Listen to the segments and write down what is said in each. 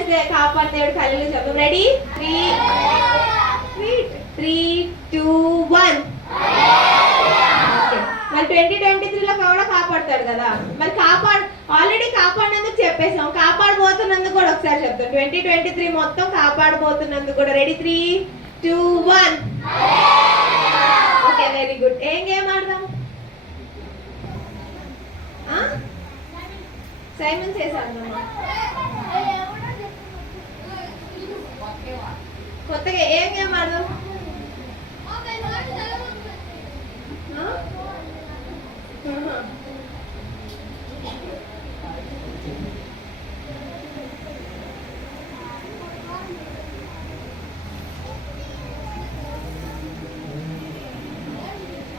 చేస్తే కాపాడు దేవుడు కళ్ళు చెప్తాం. రెడీ? 3 2 1. మరి 2023లో కూడా కాపాడుతాడు కదా. మరి ఆల్రెడీ కాపాడినందుకు చెప్పేసాం, కాపాడబోతున్నందుకు కూడా ఒకసారి చెప్తాం. 2023 మొత్తం కాపాడబోతున్నందుకు కూడా. రెడీ? 3 2 1. Okay, very good. ఏం గేమ్ ఆడదాం? సైమన్ చేసాడమ్మా. కొత్తగా ఏం గేమ్ ఆడదాం?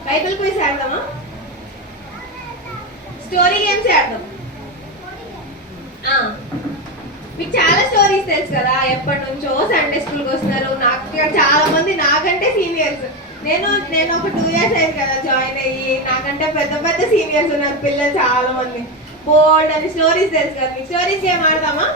బైబిల్ క్విజ్ ఆడదామా? స్టోరీ గేమ్స్ ఆడదాం. మీకు చాలా స్టోరీస్ తెలుసు కదా, ఎప్పటి నుంచో సండే స్కూల్కి వస్తున్నారు. నాకు చాలా మంది నాకంటే సీనియర్స్. నేను ఒక 2 years అయింది కదా జాయిన్ అయ్యి. నాకంటే పెద్ద పెద్ద సీనియర్స్ ఉన్నారు పిల్లలు చాలా మంది. బోల్డ్ అని స్టోరీస్ తెలుసు కదా. మీకు స్టోరీస్ ఏం ఆడదామా?